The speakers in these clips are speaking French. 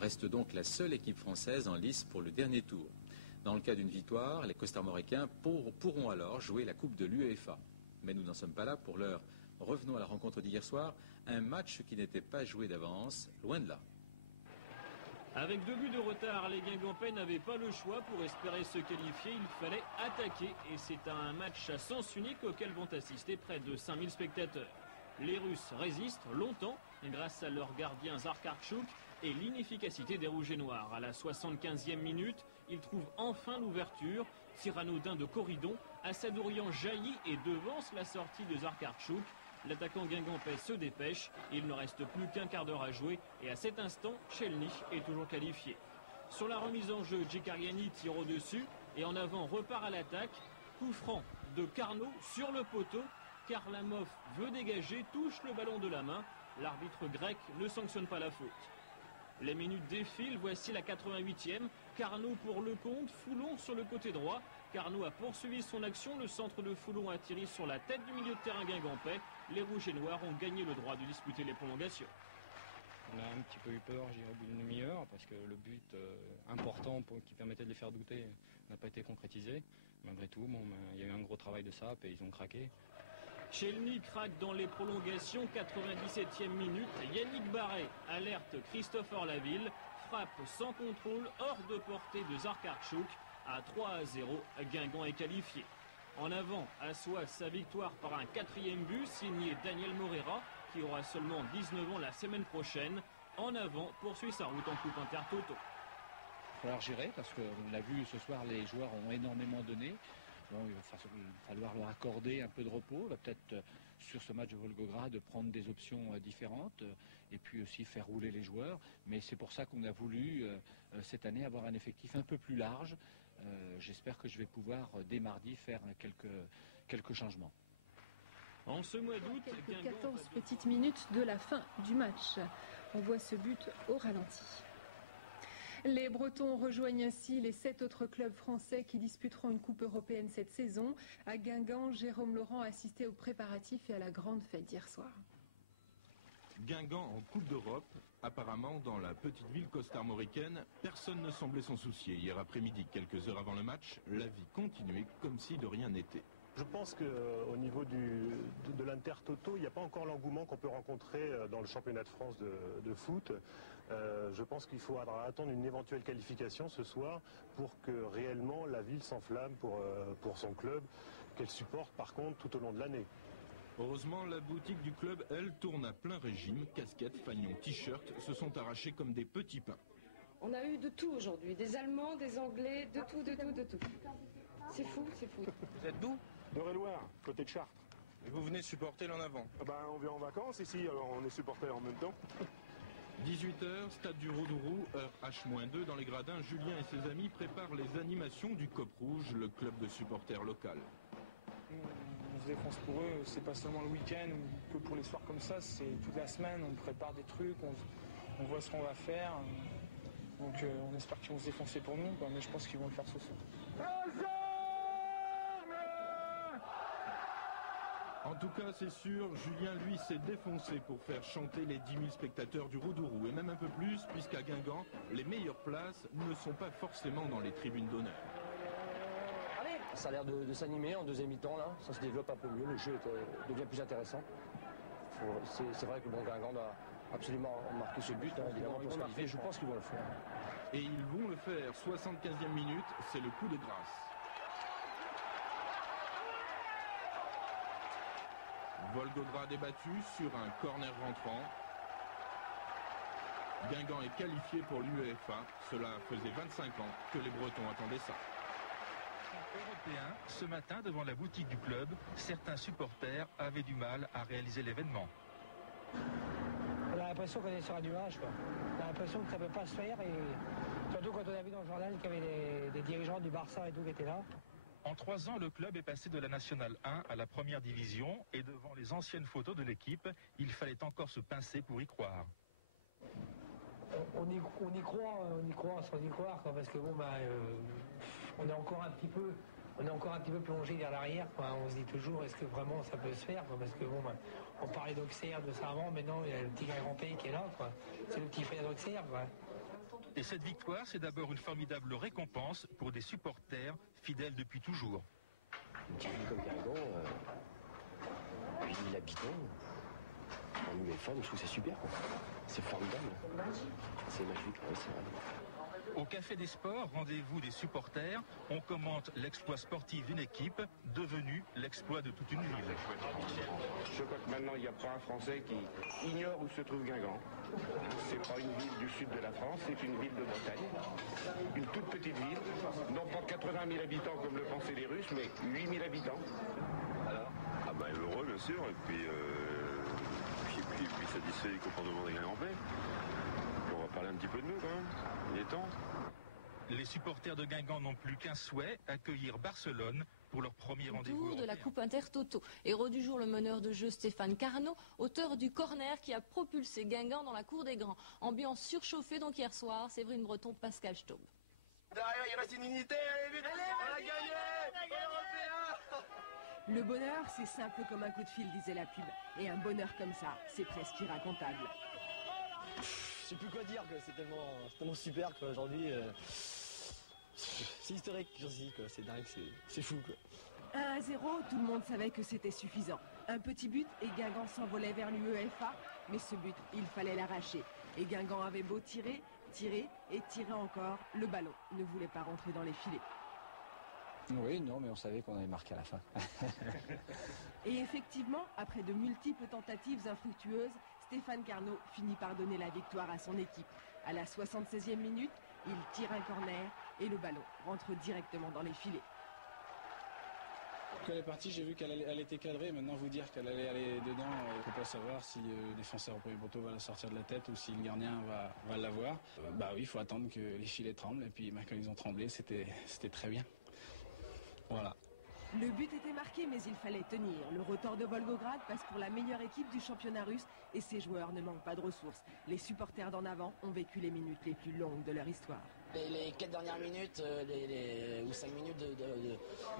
Reste donc la seule équipe française en lice pour le dernier tour. Dans le cas d'une victoire, les Costarmoricains pourront alors jouer la Coupe de l'UEFA. Mais nous n'en sommes pas là pour l'heure. Revenons à la rencontre d'hier soir, un match qui n'était pas joué d'avance, loin de là. Avec 2 buts de retard, les Guingampais n'avaient pas le choix pour espérer se qualifier. Il fallait attaquer et c'est un match à sens unique auquel vont assister près de 5000 spectateurs. Les Russes résistent longtemps grâce à leur gardien Zarkarchuk et l'inefficacité des Rouges et Noirs. À la 75e minute, ils trouvent enfin l'ouverture. Tir anodin de Corridon, Assadourian jaillit et devance la sortie de Zarkarchuk. L'attaquant guingampais se dépêche, il ne reste plus qu'un quart d'heure à jouer et à cet instant, Chelny est toujours qualifié. Sur la remise en jeu, Djikariani tire au-dessus et en avant repart à l'attaque. Coup franc de Carnot sur le poteau. Karlamov veut dégager, touche le ballon de la main. L'arbitre grec ne sanctionne pas la faute. Les minutes défilent, voici la 88e. Carnot pour le compte, Foulon sur le côté droit. Carnot a poursuivi son action, le centre de Foulon a tiré sur la tête du milieu de terrain guingampais. Les Rouges et Noirs ont gagné le droit de disputer les prolongations. On a un petit peu eu peur, je dirais, au bout d'une demi-heure, parce que le but important qui permettait de les faire douter n'a pas été concrétisé. Malgré tout, il y a eu un gros travail de sape et ils ont craqué. Chelny craque dans les prolongations, 97e minute. Yannick Barret alerte Christopher Laville. Frappe sans contrôle, hors de portée de Zarkarchuk. À 3-0, Guingamp est qualifié. En avant, assoit sa victoire par un 4e but signé Daniel Morera, qui aura seulement 19 ans la semaine prochaine. En avant, poursuit sa route en Coupe Intertoto. Il va falloir gérer parce qu'on l'a vu ce soir, les joueurs ont énormément donné. Bon, il va falloir leur accorder un peu de repos. Il va peut-être, sur ce match de Volgograd, prendre des options différentes et puis aussi faire rouler les joueurs. Mais c'est pour ça qu'on a voulu, cette année, avoir un effectif un peu plus large. J'espère que je vais pouvoir, dès mardi, faire quelques changements. En ce mois d'août, quelques 14 petites minutes de la fin du match. On voit ce but au ralenti. Les Bretons rejoignent ainsi les 7 autres clubs français qui disputeront une Coupe européenne cette saison. À Guingamp, Jérôme Laurent a assisté aux préparatifs et à la grande fête d'hier soir. Guingamp en Coupe d'Europe. Apparemment, dans la petite ville costarmoricaine, personne ne semblait s'en soucier. Hier après-midi, quelques heures avant le match, la vie continuait comme si de rien n'était. Je pense qu'au niveau de l'Intertoto, il n'y a pas encore l'engouement qu'on peut rencontrer dans le championnat de France de foot. Je pense qu'il faudra attendre une éventuelle qualification ce soir pour que réellement la ville s'enflamme pour son club, qu'elle supporte par contre tout au long de l'année. Heureusement, la boutique du club, elle, tourne à plein régime. Casquettes, fanions, t-shirts se sont arrachés comme des petits pains. On a eu de tout aujourd'hui, des Allemands, des Anglais, de tout. C'est fou. Vous êtes d'où? d'Eure-et-Loir, côté de Chartres. Et vous venez supporter l'en avant? On vient en vacances ici, alors on est supporters en même temps. 18h, stade du Rodourou, heure H-2 dans les gradins. Julien et ses amis préparent les animations du COP Rouge, le club de supporters local. On se défonce pour eux, c'est pas seulement le week-end ou que pour les soirs comme ça, c'est toute la semaine, on prépare des trucs, on voit ce qu'on va faire. Donc on espère qu'ils vont se défoncer pour nous, mais je pense qu'ils vont le faire ce soir. En tout cas, c'est sûr, Julien, lui, s'est défoncé pour faire chanter les 10 000 spectateurs du Rodourou, et même un peu plus, puisqu'à Guingamp, les meilleures places ne sont pas forcément dans les tribunes d'honneur. Ça a l'air de s'animer en deuxième mi-temps, là. Ça se développe un peu mieux, le jeu devient plus intéressant. C'est vrai que Guingamp doit absolument marquer ce but, évidemment, pour se qualifier. Je pense qu'ils vont le faire. Et ils vont le faire. 75e minute, c'est le coup de grâce. Volgograd est battu sur un corner rentrant. Guingamp est qualifié pour l'UEFA. Cela faisait 25 ans que les Bretons attendaient ça. Européen, ce matin, devant la boutique du club, certains supporters avaient du mal à réaliser l'événement. On a l'impression qu'on est sur un nuage, quoi. On a l'impression que ça ne peut pas se faire, et surtout quand on a vu dans le journal qu'il y avait des dirigeants du Barça et tout qui étaient là. En 3 ans, le club est passé de la Nationale 1 à la Première Division, et devant les anciennes photos de l'équipe, il fallait encore se pincer pour y croire. On y croit sans y croire, quoi, parce que on est encore un petit peu plongé vers l'arrière, quoi. On se dit toujours, est-ce que vraiment ça peut se faire, quoi, parce que on parlait d'Auxerre de ça avant, maintenant il y a le petit Guingampais qui est là, quoi. C'est le petit frère d'Auxerre, quoi. Et cette victoire, c'est d'abord une formidable récompense pour des supporters fidèles depuis toujours. Une petite ville comme Guingamp, 8000 habitants, en UEFA, je trouve que c'est super, quoi. C'est formidable. C'est magique, ouais, c'est vrai. Au Café des Sports, rendez-vous des supporters, on commente l'exploit sportif d'une équipe devenue l'exploit de toute une ville. Je crois que maintenant, il n'y a pas un Français qui ignore où se trouve Guingamp. C'est pas une ville du sud de la France, c'est une ville de Bretagne. Une toute petite ville, non pas 80 000 habitants comme le pensaient les Russes, mais 8 000 habitants. Alors heureux, bien sûr, et puis satisfait du comportement des Guingampais. On va parler un petit peu de nous, quand même. Il est temps. Les supporters de Guingamp n'ont plus qu'un souhait, accueillir Barcelone pour leur premier rendez-vous Tour de la Coupe Intertoto. Héros du jour, le meneur de jeu Stéphane Carnot, auteur du corner qui a propulsé Guingamp dans la cour des grands. Ambiance surchauffée donc hier soir, Séverine Breton, Pascal Staub. Derrière, il reste une unité, allez vite, on a gagné, Le bonheur, c'est simple comme un coup de fil, disait la pub. Et un bonheur comme ça, c'est presque irracontable. Je sais plus quoi dire, quoi. C'est tellement super qu'aujourd'hui, c'est historique aussi, quoi. C'est dingue, c'est fou, quoi. 1-0, tout le monde savait que c'était suffisant. Un petit but et Guingamp s'envolait vers l'UEFA, mais ce but, il fallait l'arracher. Et Guingamp avait beau tirer et tirer encore, le ballon ne voulait pas rentrer dans les filets. Oui, non, mais on savait qu'on allait marquer à la fin. Et effectivement, après de multiples tentatives infructueuses, Stéphane Carnot finit par donner la victoire à son équipe. À la 76e minute, il tire un corner et le ballon rentre directement dans les filets. Quand elle est partie, j'ai vu qu'elle était cadrée. Maintenant, vous dire qu'elle allait aller dedans, il ne faut pas savoir si le défenseur au premier poteau va la sortir de la tête ou si le gardien va l'avoir. Bah oui, il faut attendre que les filets tremblent. Et puis quand ils ont tremblé, c'était très bien. Voilà. Le but était marqué, mais il fallait tenir. Le Rotor de Volgograd passe pour la meilleure équipe du championnat russe et ses joueurs ne manquent pas de ressources. Les supporters d'en avant ont vécu les minutes les plus longues de leur histoire. Les 4 dernières minutes ou 5 minutes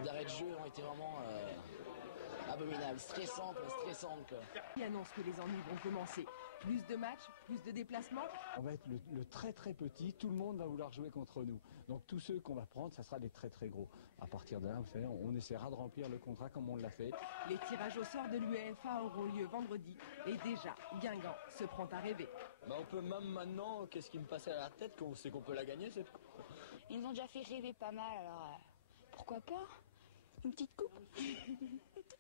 d'arrêt de jeu ont été vraiment abominables, stressantes. Qui annonce que les ennuis vont commencer. Plus de matchs, plus de déplacements. On va être le très très petit, tout le monde va vouloir jouer contre nous. Donc tous ceux qu'on va prendre, ça sera des très très gros. À partir de là, on essaiera de remplir le contrat comme on l'a fait. Les tirages au sort de l'UEFA auront lieu vendredi. Et déjà, Guingamp se prend à rêver. On peut même maintenant, qu'est-ce qui me passait à la tête, qu'on sait qu'on peut la gagner cette coupe. Ils nous ont déjà fait rêver pas mal, alors pourquoi pas une petite coupe.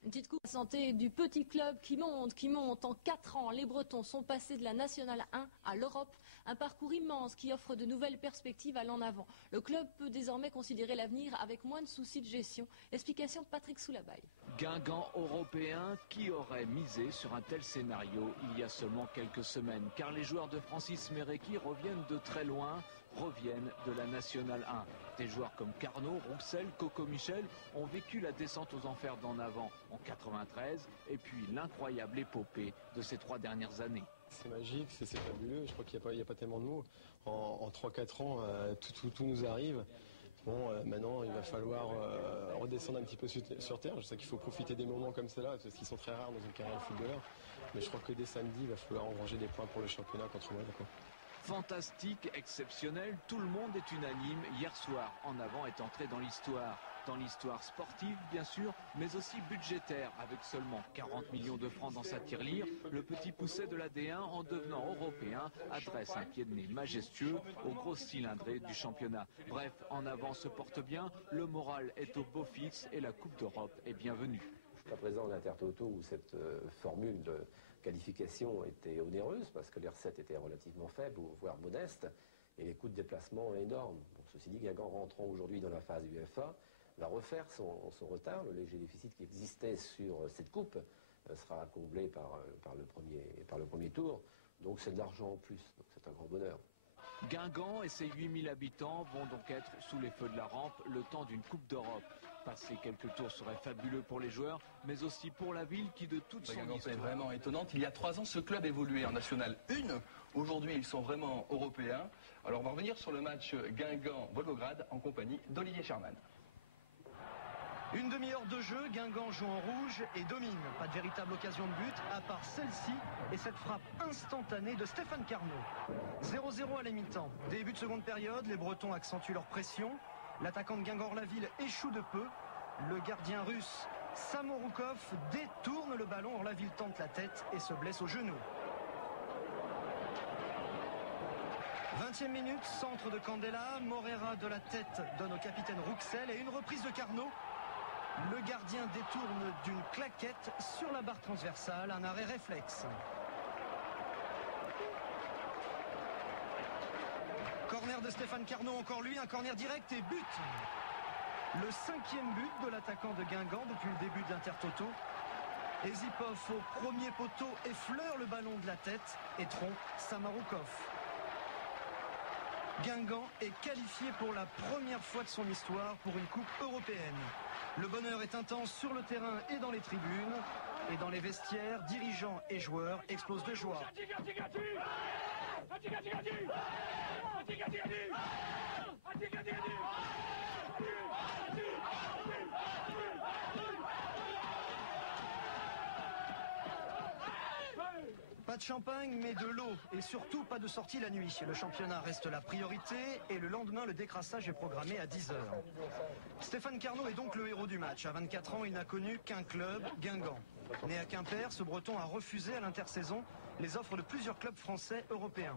Une petite coupe de santé du petit club qui monte. En 4 ans, les Bretons sont passés de la Nationale 1 à l'Europe. Un parcours immense qui offre de nouvelles perspectives à l'en avant. Le club peut désormais considérer l'avenir avec moins de soucis de gestion. Explication de Patrick Soulabaille. Guingamp européen, qui aurait misé sur un tel scénario il y a seulement quelques semaines? Car les joueurs de Francis Méréki reviennent de très loin, reviennent de la Nationale 1. Des joueurs comme Carnot, Rouxel, Coco Michel ont vécu la descente aux enfers d'en avant en 93 et puis l'incroyable épopée de ces 3 dernières années. C'est magique, c'est fabuleux, je crois qu'il n'y a pas tellement de mots. En 3-4 ans, tout nous arrive. Bon, maintenant, il va falloir redescendre un petit peu sur terre. Je sais qu'il faut profiter des moments comme cela, parce qu'ils sont très rares dans une carrière de footballeur. Mais je crois que dès samedi, il va falloir engranger des points pour le championnat contre Monaco. Fantastique, exceptionnel, tout le monde est unanime. Hier soir, En Avant est entré dans l'histoire. Dans l'histoire sportive, bien sûr, mais aussi budgétaire. Avec seulement 40 millions de francs dans sa tirelire, le petit pousset de la D1, en devenant européen, adresse un pied de nez majestueux aux grosses cylindrées du championnat. Bref, En Avant se porte bien, le moral est au beau fixe et la Coupe d'Europe est bienvenue. Jusqu'à présent, l'Intertoto, où cette formule de qualification était onéreuse, parce que les recettes étaient relativement faibles, voire modestes, et les coûts de déplacement énormes. Bon, ceci dit, Guingamp rentrant aujourd'hui dans la phase UEFA, va refaire son retard. Le léger déficit qui existait sur cette coupe sera comblé par le premier tour. Donc c'est de l'argent en plus, donc c'est un grand bonheur. Guingamp et ses 8000 habitants vont donc être sous les feux de la rampe le temps d'une Coupe d'Europe. Passer quelques tours serait fabuleux pour les joueurs, mais aussi pour la ville qui de toute son Guingamp histoire... est vraiment étonnante. Il y a 3 ans, ce club évoluait en National 1. Aujourd'hui, ils sont vraiment européens. Alors on va revenir sur le match Guingamp-Volgograd en compagnie d'Olivier Sherman. Une demi-heure de jeu, Guingamp joue en rouge et domine. Pas de véritable occasion de but, à part celle-ci et cette frappe instantanée de Stéphane Carnot. 0-0 à la mi-temps. Début de seconde période, les Bretons accentuent leur pression. L'attaquant de Guingamp-Orlaville échoue de peu. Le gardien russe Samorukov détourne le ballon. Orlaville tente la tête et se blesse au genou. 20e minute, centre de Candela. Morera de la tête donne au capitaine Rouxel et une reprise de Carnot. Le gardien détourne d'une claquette sur la barre transversale, un arrêt réflexe. Corner de Stéphane Carnot, encore lui, un corner direct et but. Le 5e but de l'attaquant de Guingamp depuis le début de l'Intertoto. Ezipov au premier poteau effleure le ballon de la tête et trompe Samorukov. Guingamp est qualifié pour la première fois de son histoire pour une coupe européenne. Le bonheur est intense sur le terrain et dans les tribunes. Et dans les vestiaires, dirigeants et joueurs explosent de joie. Pas de champagne, mais de l'eau. Et surtout, pas de sortie la nuit. Le championnat reste la priorité et le lendemain, le décrassage est programmé à 10h. Stéphane Carnot est donc le héros du match. À 24 ans, il n'a connu qu'un club, Guingamp. Né à Quimper, ce Breton a refusé à l'intersaison les offres de plusieurs clubs français européens.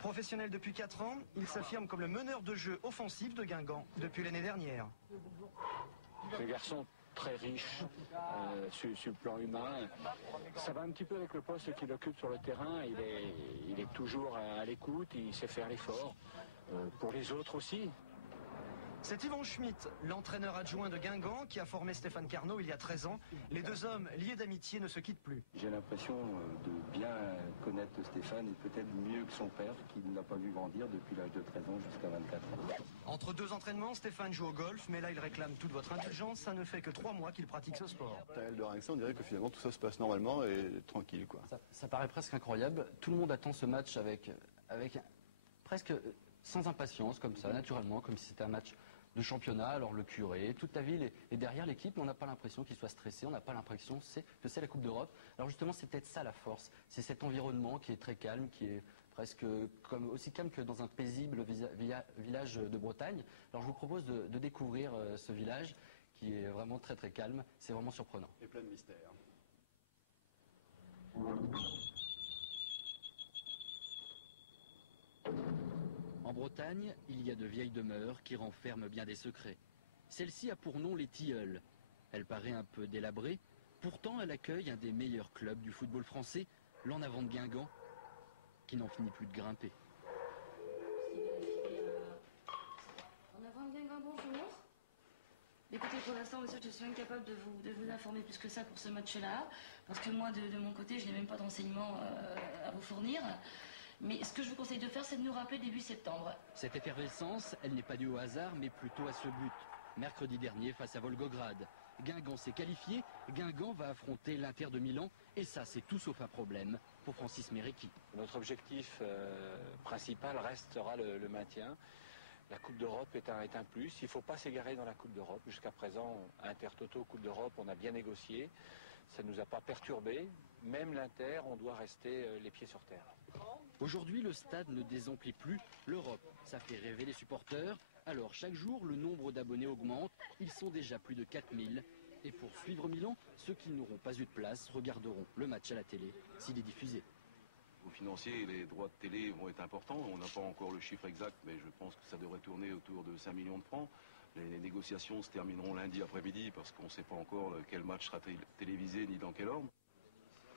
Professionnel depuis 4 ans, il s'affirme comme le meneur de jeu offensif de Guingamp depuis l'année dernière. Ce garçon très riche sur le plan humain. Ça va un petit peu avec le poste qu'il occupe sur le terrain. Il est toujours à l'écoute, il sait faire l'effort. Pour les autres aussi. C'est Yvan Schmitt, l'entraîneur adjoint de Guingamp, qui a formé Stéphane Carnot il y a 13 ans. Les deux hommes, liés d'amitié, ne se quittent plus. J'ai l'impression de bien connaître Stéphane et peut-être mieux que son père, qui ne l'a pas vu grandir depuis l'âge de 13 ans jusqu'à 24 ans. Entre deux entraînements, Stéphane joue au golf, mais là il réclame toute votre indulgence. Ça ne fait que 3 mois qu'il pratique ce sport. De réaction, on dirait que finalement tout ça se passe normalement et tranquille, quoi. Ça paraît presque incroyable. Tout le monde attend ce match avec presque sans impatience, comme ça, naturellement, comme si c'était un match de championnat. Alors le curé, toute la ville est derrière l'équipe, mais on n'a pas l'impression qu'il soit stressé, on n'a pas l'impression que c'est la Coupe d'Europe. Alors justement, c'est peut-être ça la force, c'est cet environnement qui est très calme, qui est presque aussi calme que dans un paisible village de Bretagne. Alors je vous propose de découvrir ce village qui est vraiment très très calme, c'est vraiment surprenant. Et plein de mystères. En Bretagne, il y a de vieilles demeures qui renferment bien des secrets. Celle-ci a pour nom les Tilleuls. Elle paraît un peu délabrée, pourtant elle accueille un des meilleurs clubs du football français, l'En Avant de Guingamp, qui n'en finit plus de grimper. En Avant de Guingamp, bonjour. Écoutez, pour l'instant, monsieur, je suis incapable de vous informer plus que ça pour ce match-là, parce que moi, de mon côté, je n'ai même pas d'enseignement à vous fournir. Mais ce que je vous conseille de faire, c'est de nous rappeler début septembre. Cette effervescence, elle n'est pas due au hasard, mais plutôt à ce but. Mercredi dernier, face à Volgograd. Guingamp s'est qualifié, Guingamp va affronter l'Inter de Milan, et ça, c'est tout sauf un problème pour Francis Méréki. Notre objectif principal restera le maintien. La Coupe d'Europe est un plus. Il ne faut pas s'égarer dans la Coupe d'Europe. Jusqu'à présent, Intertoto, Coupe d'Europe, on a bien négocié. Ça ne nous a pas perturbés. Même l'Inter, on doit rester les pieds sur terre. Aujourd'hui, le stade ne désemplit plus l'Europe. Ça fait rêver les supporters. Alors, chaque jour, le nombre d'abonnés augmente. Ils sont déjà plus de 4000. Et pour suivre Milan, ceux qui n'auront pas eu de place regarderont le match à la télé s'il est diffusé. Au financier, les droits de télé vont être importants. On n'a pas encore le chiffre exact, mais je pense que ça devrait tourner autour de 5 millions de francs. Les négociations se termineront lundi après-midi parce qu'on ne sait pas encore quel match sera télévisé ni dans quel ordre.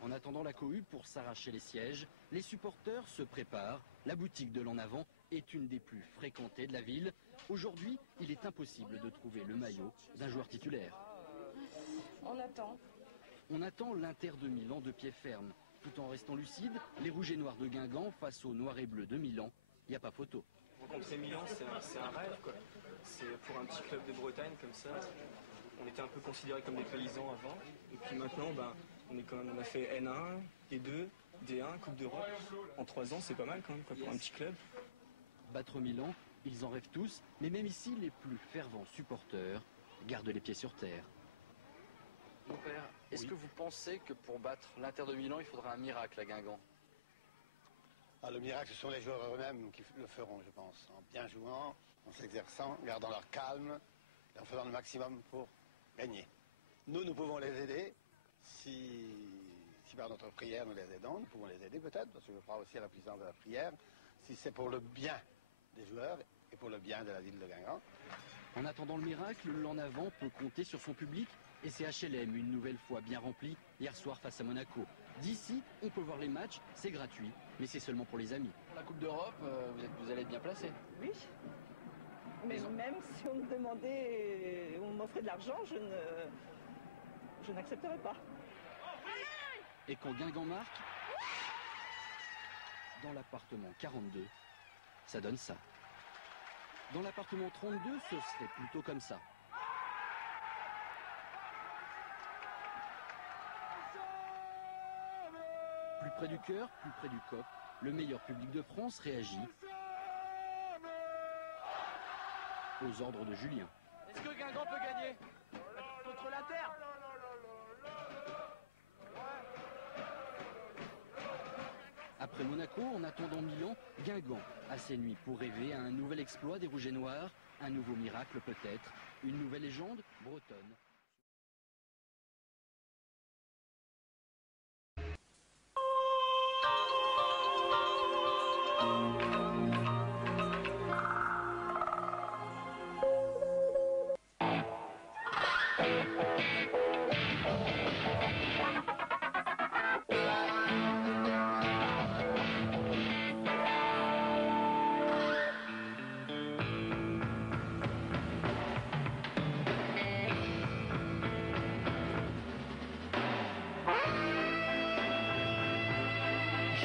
En attendant la cohue pour s'arracher les sièges, les supporters se préparent. La boutique de l'En Avant est une des plus fréquentées de la ville. Aujourd'hui, il est impossible de trouver le maillot d'un joueur titulaire. On attend. On attend l'Inter de Milan de pied ferme. Tout en restant lucide, les Rouges et Noirs de Guingamp face aux Noirs et Bleus de Milan. Il n'y a pas photo. Rencontrer Milan, c'est un rêve, quoi. C'est pour un petit club de Bretagne comme ça. On était un peu considérés comme des paysans avant. Et puis maintenant, on a fait N1, D2, D1, Coupe d'Europe. En 3 ans, c'est pas mal quand même, quoi, pour un petit club. Battre Milan, ils en rêvent tous, mais même ici, les plus fervents supporters garde les pieds sur terre. Mon père, est-ce que vous pensez que pour battre l'Inter de Milan, il faudra un miracle à Guingamp? Le miracle, ce sont les joueurs eux-mêmes qui le feront, je pense. En bien jouant, en s'exerçant, en gardant leur calme, et en faisant le maximum pour gagner. Nous pouvons les aider. Si par notre prière nous les aidons, nous pouvons les aider peut-être, parce que je crois aussi à la puissance de la prière, si c'est pour le bien des joueurs et pour le bien de la ville de Guingamp. En attendant le miracle, l'En Avant peut compter sur son public et c'est HLM une nouvelle fois bien rempli hier soir face à Monaco. D'ici, on peut voir les matchs, c'est gratuit, mais c'est seulement pour les amis. Pour la Coupe d'Europe, vous allez être bien placé. Oui, mais même si on me demandait, on m'offrait de l'argent, je n'accepterais pas. Et quand Guingamp marque, dans l'appartement 42, ça donne ça. Dans l'appartement 32, ce serait plutôt comme ça. Plus près du cœur, plus près du coq, le meilleur public de France réagit aux ordres de Julien. Est-ce que Guingamp peut gagner contre l'Inter? Après Monaco, en attendant Milan, Guingamp a ses nuits pour rêver à un nouvel exploit des Rouges et Noirs, un nouveau miracle peut-être, une nouvelle légende bretonne.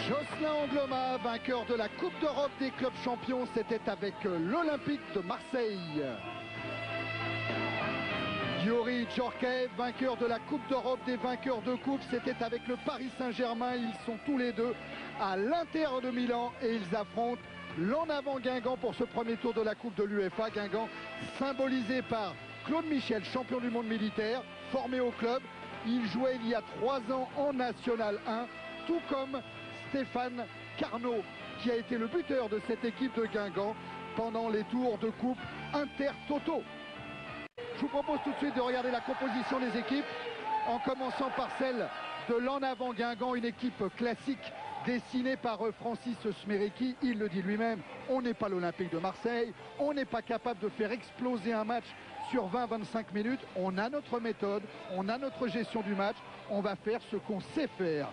Jocelyn Angloma, vainqueur de la Coupe d'Europe des clubs champions, c'était avec l'Olympique de Marseille. Youri Djorkaeff, vainqueur de la Coupe d'Europe des vainqueurs de coupe, c'était avec le Paris Saint-Germain. Ils sont tous les deux à l'Inter de Milan et ils affrontent l'En Avant Guingamp pour ce premier tour de la Coupe de l'UEFA. Guingamp symbolisé par Claude Michel, champion du monde militaire, formé au club. Il jouait il y a 3 ans en National 1, tout comme Stéphane Carnot, qui a été le buteur de cette équipe de Guingamp pendant les tours de coupe Inter-Toto. Je vous propose tout de suite de regarder la composition des équipes, en commençant par celle de l'En Avant Guingamp, une équipe classique dessinée par Francis Smerecki. Il le dit lui-même, on n'est pas l'Olympique de Marseille, on n'est pas capable de faire exploser un match sur 20-25 minutes. On a notre méthode, on a notre gestion du match, on va faire ce qu'on sait faire.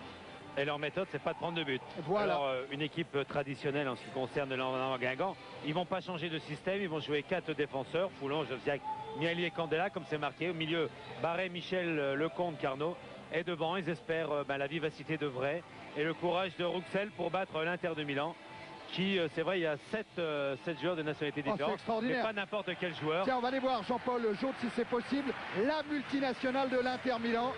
Et leur méthode, c'est pas de prendre de but. Voilà. Alors, une équipe traditionnelle en ce qui concerne l'En Avant Guingamp, ils vont pas changer de système, ils vont jouer 4 défenseurs, Foulon, Josiak, Miali et Candela, comme c'est marqué. Au milieu, Barret, Michel, Lecomte, Carnot. Et devant, ils espèrent la vivacité de Vray et le courage de Rouxel pour battre l'Inter de Milan, qui, c'est vrai, il y a 7 joueurs de nationalités différentes, mais pas n'importe quel joueur. Tiens, on va aller voir Jean-Paul Jaude, si c'est possible, la multinationale de l'Inter Milan.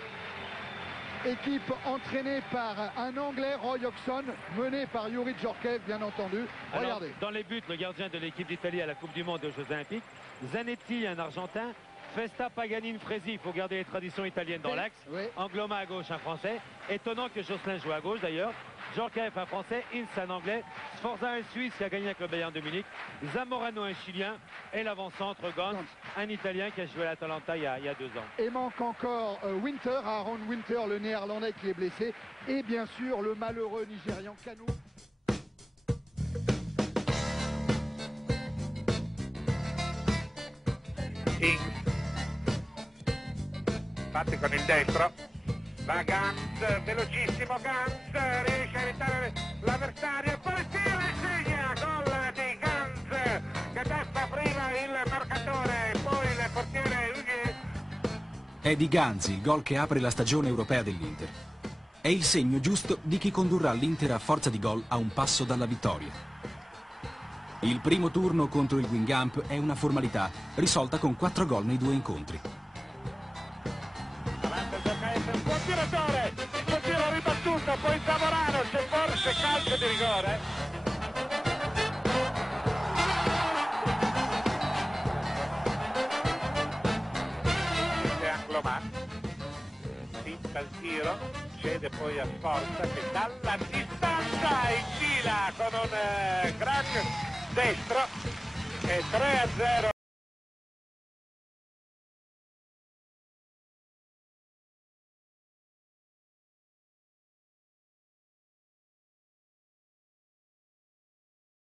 Équipe entraînée par un Anglais, Roy Hodgson, menée par Youri Djorkaeff, bien entendu. Regardez. Alors, dans les buts, le gardien de l'équipe d'Italie à la Coupe du Monde des Jeux Olympiques, Zanetti, un Argentin, Festa, Paganini, Fresi, il faut garder les traditions italiennes dans l'axe. Oui. Angloma à gauche, un Français. Étonnant que Jocelyn joue à gauche d'ailleurs. Djorkaeff, un Français. Ince, un Anglais. Sforza, un Suisse qui a gagné avec le Bayern de Munich. Zamorano, un Chilien. Et l'avant-centre, Gantz, un Italien qui a joué à l'Atalanta il y a 2 ans. Et manque encore Winter, Aaron Winter, le Néerlandais qui est blessé. Et bien sûr, le malheureux Nigérian Kanu. Parte con il destro, va Gantz, velocissimo Gantz, riesce a evitare l'avversario, poi tira e segna, gol di Gantz che testa prima il marcatore, poi il portiere Ughi. È di Gantz il gol che apre la stagione europea dell'Inter. È il segno giusto di chi condurrà l'Inter a forza di gol a un passo dalla vittoria. Il primo turno contro il Guingamp è una formalità, risolta con 4 gol nei 2 incontri. Un buon tiratore, il tiro ribattuto, poi Zamorano, c'è forse calcio di rigore. tenta il tiro, cede poi a Sforza che dalla distanza infila con un crack destro e 3-0.